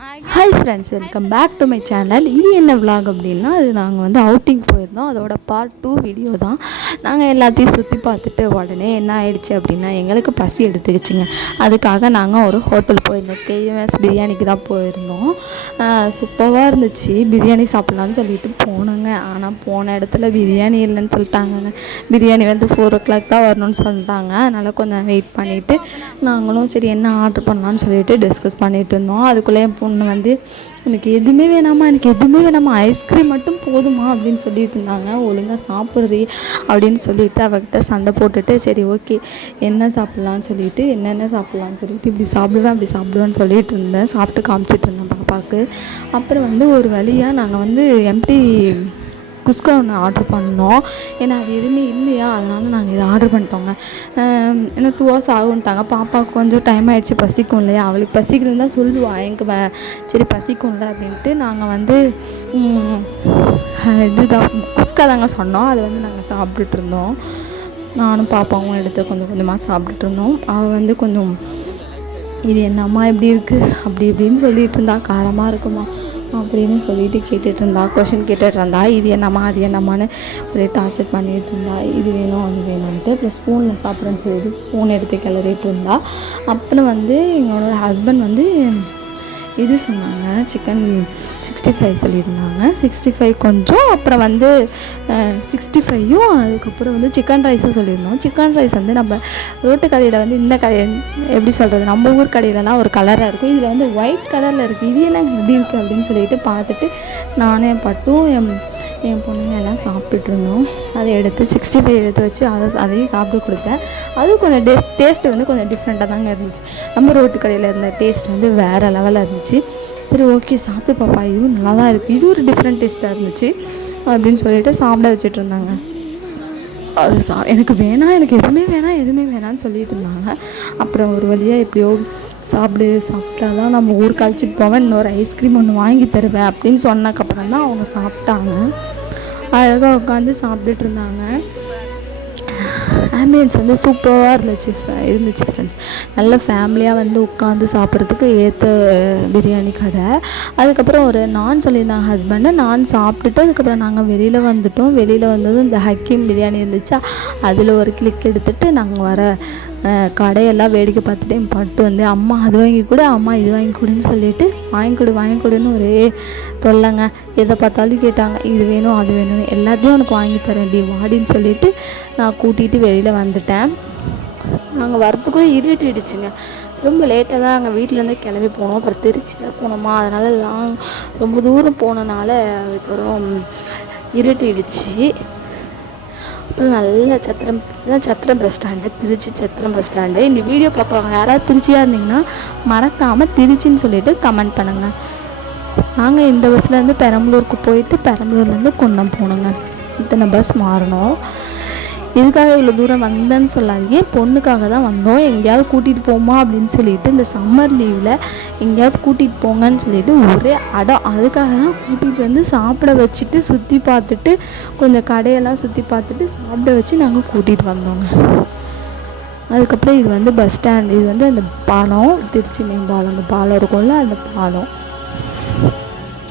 Hi friends, welcome back to my channel. இது என்ன vlog அப்படின்னா, அது நாங்கள் வந்து அவுட்டிங் போயிருந்தோம். அதோட பார்ட் 2 வீடியோ தான். நாங்கள் எல்லாத்தையும் சுற்றி பார்த்துட்டு உடனே என்ன ஆயிடுச்சு அப்படின்னா, எங்களுக்கு பசி எடுத்துக்கிச்சுங்க. அதுக்காக நாங்கள் ஒரு ஹோட்டல் போயிருந்தோம். கேஎம்எஸ் பிரியாணிக்கு தான் போயிருந்தோம். சூப்பராக இருந்துச்சு. பிரியாணி சாப்பிட்லான்னு சொல்லிட்டு போனோங்க. ஆனால் போன இடத்துல பிரியாணி இல்லைன்னு சொல்லிட்டாங்கங்க. பிரியாணி வந்து 4 o'clock தான் வரணும்னு சொல்லிட்டாங்க. அதனால் கொஞ்சம் வெயிட் பண்ணிவிட்டு நாங்களும் சரி என்ன ஆர்டர் பண்ணலான்னு சொல்லிட்டு டிஸ்கஸ் பண்ணிகிட்டு இருந்தோம். அதுக்குள்ளே என் பொண்ணு வந்து எனக்கு எதுவுமே வேணாமா, ஐஸ்கிரீம் மட்டும் போதுமா அப்படின்னு சொல்லிட்டு இருந்தாங்க. ஒழுங்காக சாப்பிட்றி அப்படின்னு சொல்லிட்டு அவகிட்ட சண்டை போட்டுட்டு சரி ஓகே என்ன சாப்பிட்லான்னு சொல்லிட்டு இப்படி சாப்பிடுவேன்னு சொல்லிட்டு இருந்தேன். சாப்பிட்டு காமிச்சிட்டு இருந்தேன் பாப்பாவுக்கு. அப்புறம் வந்து ஒரு வழியாக நாங்கள் வந்து எம்டி குஸ்கா ஒன்று ஆர்டர் பண்ணோம். ஏன்னா அது எதுவுமே இல்லையா, அதனால் நாங்கள் இதை ஆர்டர் பண்ணிட்டோங்க. ஏன்னா 2 hours ஆகுன்ட்டாங்க. பாப்பாவுக்கு கொஞ்சம் டைம் ஆகிடுச்சு, பசிக்கும் இல்லையா, அவளுக்கு பசிக்கலன்னு தான் சொல்லுவாள். எனக்கு சரி பசிக்கும்ல அப்படின்ட்டு நாங்கள் வந்து இதுதான் குஸ்கா தாங்க சொன்னோம். அதை வந்து நாங்கள் சாப்பிட்டுட்டு இருந்தோம். நானும் பாப்பாவும் எடுத்து கொஞ்சம் கொஞ்சமாக சாப்பிட்டுட்டு இருந்தோம். அவள் வந்து கொஞ்சம் இது என்னம்மா எப்படி இருக்குது அப்படி இப்படின்னு சொல்லிகிட்டு இருந்தா, காரமாக இருக்குமா அப்படின்னு சொல்லிட்டு கொஷின் கேட்டுட்டு இருந்தா. இது என்னம்மா அது என்னம்மான்னு ஒரே டார்ச்சர் பண்ணிகிட்டு இருந்தா. இது வேணும் அது வேணும்ன்ட்டு. அப்புறம் ஸ்பூனில் சாப்பிட்றேன்னு சொல்லிட்டு ஸ்பூன் எடுத்து கிளறிட்டு இருந்தா. அப்புறம் வந்து எங்களோட ஹஸ்பண்ட் வந்து இது சொன்னாங்க, சிக்கன் 65 சொல்லியிருந்தாங்க. 65 கொஞ்சம், அப்புறம் வந்து 65யும் அதுக்கப்புறம் வந்து சிக்கன் ரைஸும் சொல்லியிருந்தோம். சிக்கன் ரைஸ் வந்து நம்ம ரோட்டு கடையில் வந்து இந்த கடை எப்படி சொல்கிறது, நம்ம ஊர் கடையிலலாம் ஒரு கலராக இருக்கும், இதில் வந்து ஒயிட் கலரில் இருக்குது. இது என்ன எப்படி இருக்குது அப்படின்னு சொல்லிட்டு பார்த்துட்டு நானே பட்டும் என் பொண்ணுங்க எல்லாம் சாப்பிட்டுட்டு இருந்தோம். அதை எடுத்து 65 எடுத்து வச்சு அதையும் சாப்பிட்டு கொடுத்தேன். அதுவும் கொஞ்சம் டேஸ்ட்டு வந்து கொஞ்சம் டிஃப்ரெண்ட்டாக தாங்க இருந்துச்சு. நம்ம ரோட்டு கடையில் இருந்த டேஸ்ட் வந்து வேறு லெவலில் இருந்துச்சு. சரி ஓகே சாப்பிட்டு பாப்பா, இதுவும் நல்லா தான் இருக்குது, இது ஒரு டிஃப்ரெண்ட் டேஸ்ட்டாக இருந்துச்சு அப்படின்னு சொல்லிட்டு சாப்பிட வச்சுட்டு இருந்தாங்க. அது எனக்கு எதுவுமே வேணான்னு சொல்லிட்டு இருந்தாங்க. அப்புறம் ஒரு வழியாக எப்படியோ சாப்பிட்டா தான் நம்ம ஊருக்கு அழைச்சிட்டு போவேன், இன்னொரு ஐஸ்கிரீம் ஒன்று வாங்கி தருவேன் அப்படின்னு சொன்னதுக்கப்புறம் தான் அவங்க சாப்பிட்டாங்க. அழகாக உட்காந்து சாப்பிட்டுட்டு இருந்தாங்க. ஆம்பியன்ஸ் வந்து சூப்பராக இருந்துச்சு ஃப்ரெண்ட்ஸ். நல்ல ஃபேமிலியாக வந்து உட்காந்து சாப்பிட்றதுக்கு ஏற்ற பிரியாணி கடை. அதுக்கப்புறம் ஒரு நான் சொல்லியிருந்தாங்க ஹஸ்பண்டு. நான் சாப்பிட்டுட்டு அதுக்கப்புறம் நாங்கள் வெளியில் வந்துட்டோம். வெளியில் வந்ததும் இந்த ஹக்கீம் பிரியாணி இருந்துச்சா, அதில் ஒரு கிளிக் எடுத்துகிட்டு நாங்கள் வர கடையெல்லாம் வேடிக்கை பார்த்துட்டு என் பட்டு வந்து அம்மா அது வாங்கி கொடு, அம்மா இது வாங்கி கொடுன்னு சொல்லிட்டு வாங்கி கொடுன்னு ஒரே தொல்லைங்க. எதை பார்த்தாலும் கேட்டாங்க, இது வேணும் அது வேணும்னு. எல்லாத்தையும் உனக்கு வாங்கி தரேன் டி வாடின்னு சொல்லிட்டு நான் கூட்டிகிட்டு வெளியில் வந்துட்டேன். நாங்கள் வரத்துக்குள்ளே இருட்டிடுச்சுங்க. ரொம்ப லேட்டாக தான் நாங்கள் வீட்டிலேருந்து கிளம்பி போனோம். அப்புறம் திருச்சியில் போனோமா, அதனால் ரொம்ப தூரம் போனனால அதுக்கப்புறம் இருட்டிடுச்சு. அப்புறம் நல்ல சத்திரம் bus stand, Trichy Chathiram bus stand. இந்த வீடியோ பார்க்குறவங்க யாராவது திருச்சியாக இருந்தீங்கன்னா மறக்காமல் திருச்சின்னு சொல்லிட்டு கமெண்ட் பண்ணுங்கள். நாங்கள் இந்த பஸ்லேருந்து பெரம்பலூருக்கு போயிட்டு பெரம்பலூர்லேருந்து குன்னம் போனோங்க. இத்தனை பஸ் மாறணும். இதுக்காக இவ்வளோ தூரம் வந்தேன்னு சொல்லாதீங்க, பொண்ணுக்காக தான் வந்தோம். எங்கேயாவது கூட்டிகிட்டு போமா அப்படின்னு சொல்லிட்டு இந்த சம்மர் லீவில் எங்கேயாவது கூட்டிகிட்டு போங்கன்னு சொல்லிட்டு ஒரே அடம். அதுக்காக தான் கூட்டிகிட்டு வந்து சாப்பிட வச்சுட்டு சுற்றி பார்த்துட்டு கொஞ்சம் கடையெல்லாம் சுற்றி பார்த்துட்டு சாப்பிட வச்சு நாங்கள் கூட்டிகிட்டு வந்தோங்க. அதுக்கப்புறம் இது வந்து பஸ் ஸ்டாண்ட், இது வந்து அந்த பாலம், திருச்சி மேம்பாலம், அந்த பாலம் இருக்கும்ல அந்த பாலம்.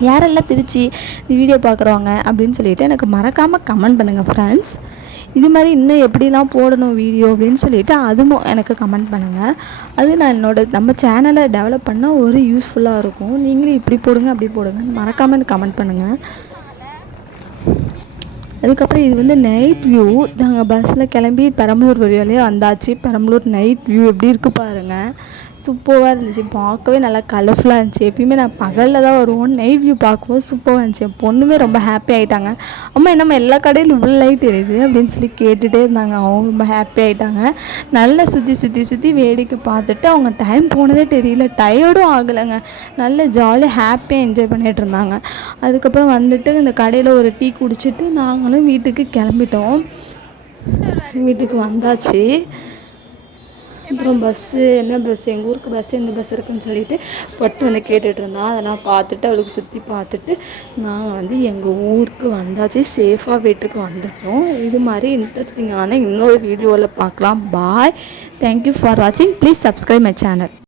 யாரெல்லாம் திருச்சி இந்த வீடியோ பார்க்குறவங்க அப்படின்னு சொல்லிட்டு எனக்கு மறக்காமல் கமெண்ட் பண்ணுங்கள் ஃப்ரெண்ட்ஸ். இது மாதிரி இன்னும் எப்படிலாம் போடணும் வீடியோ அப்படின்னு சொல்லிவிட்டு அதுவும் எனக்கு கமெண்ட் பண்ணுங்கள். அது நான் நம்ம சேனலை டெவலப் பண்ணால் ஒரு யூஸ்ஃபுல்லாக இருக்கும். நீங்களும் இப்படி போடுங்க அப்படி போடுங்க மறக்காமல் எனக்கு கமெண்ட் பண்ணுங்கள். அதுக்கப்புறம் இது வந்து நைட் வியூ. நாங்கள் பஸ்ஸில் கிளம்பி பெரம்பலூர் வழியாலே வந்தாச்சு. பெரம்பலூர் நைட் வியூ எப்படி இருக்குது பாருங்கள், சூப்பராக இருந்துச்சு. பார்க்கவே நல்லா கலர்ஃபுல்லாக இருந்துச்சு. எப்பயுமே நான் பகலில் தான் வருவோம், நைட் வியூ பார்க்கும்போது சூப்பராக இருந்துச்சு. என் பொண்ணுமே ரொம்ப ஹாப்பி ஆகிட்டாங்க. அம்மா என்னம்மா எல்லா கடையிலும் இவ்வளோ லைட் தெரியுது அப்படின்னு சொல்லி கேட்டுகிட்டே இருந்தாங்க. அவங்க ரொம்ப ஹாப்பி ஆகிட்டாங்க. நல்லா சுற்றி வேடிக்கை பார்த்துட்டு அவங்க டைம் போனதே தெரியல, டயர்டும் ஆகலைங்க. நல்ல ஜாலியாக ஹாப்பியாக என்ஜாய் பண்ணிகிட்டு இருந்தாங்க. அதுக்கப்புறம் வந்துட்டு இந்த கடையில் ஒரு டீ குடிச்சிட்டு நாங்களும் வீட்டுக்கு கிளம்பிட்டோம். வீட்டுக்கு வந்தாச்சு. அப்புறம் எங்கள் ஊருக்கு எந்த பஸ் இருக்குன்னு சொல்லிட்டு பட்டு வந்து கேட்டுட்டு இருந்தான். அதெல்லாம் பார்த்துட்டு அவளுக்கு சுற்றி பார்த்துட்டு நாங்கள் வந்து எங்கள் ஊருக்கு வந்தாச்சு. சேஃபாக வீட்டுக்கு வந்துட்டோம். இது மாதிரி இன்ட்ரெஸ்டிங்கான இன்னொரு வீடியோவில் பார்க்கலாம். பாய். தேங்க்யூ ஃபார் வாட்சிங். Please subscribe my channel.